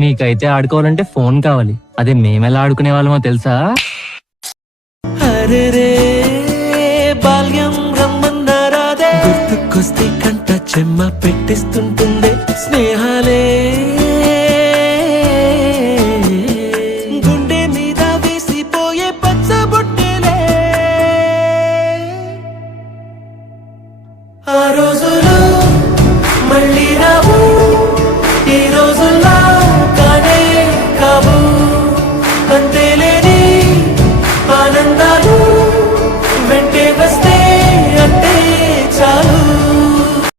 మీకైతే ఆడుకోవాలంటే ఫోన్ కావాలి, అదే మేమెలా ఆడుకునే వాళ్ళమో తెలుసా? అరే బాల్యం రమ్మన్నారాదే, గుర్తుకొస్తే కంట చెమ్మ పెట్టిస్తుంటుండే, స్నేహాలే